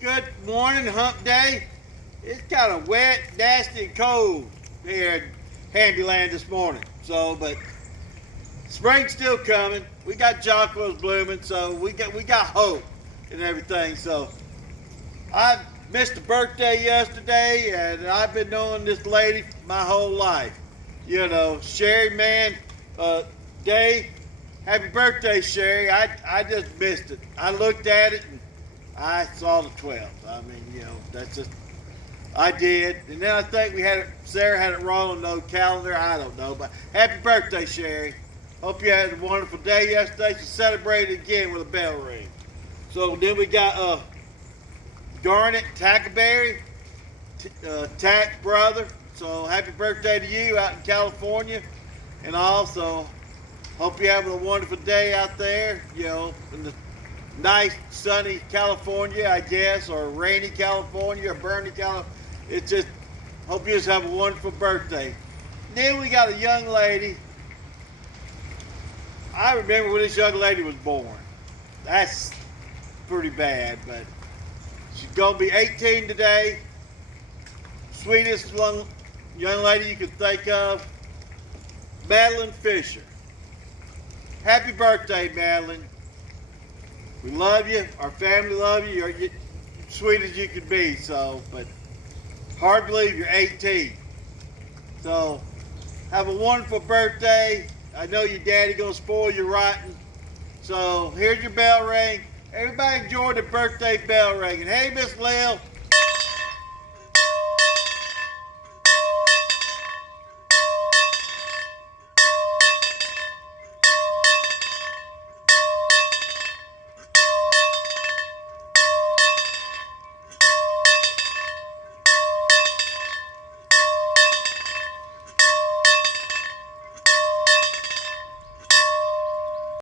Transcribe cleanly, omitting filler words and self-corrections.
Good morning, hump day. It's kind of wet, nasty, and cold here in Handyland this morning. But spring's still coming. We got jonquils blooming, so we got hope and everything. So I missed a birthday yesterday, and I've been knowing this lady my whole life. Sherry, man, Dave, happy birthday, Sherry. I just missed it. I looked at it and I saw the 12th. I mean, that's just, I did. And then I think Sarah had it wrong on the calendar. I don't know. But happy birthday, Sherry. Hope you had a wonderful day yesterday. She celebrated again with a bell ring. So then we got Garnet Tackleberry, Tack's brother. So happy birthday to you out in California. And also, hope you're having a wonderful day out there, in the nice, sunny California, I guess, or rainy California, or burny California. It's just, hope you just have a wonderful birthday. Then we got a young lady. I remember when this young lady was born. That's pretty bad, but she's going to be 18 today. Sweetest young lady you could think of, Madeline Fisher. Happy birthday, Madeline. We love you. Our family love you. You're sweet as you can be. But hard to believe you're 18. So, have a wonderful birthday. I know your daddy gonna spoil you rotten. So here's your bell ring. Everybody enjoy the birthday bell ring. And hey, Miss Lil,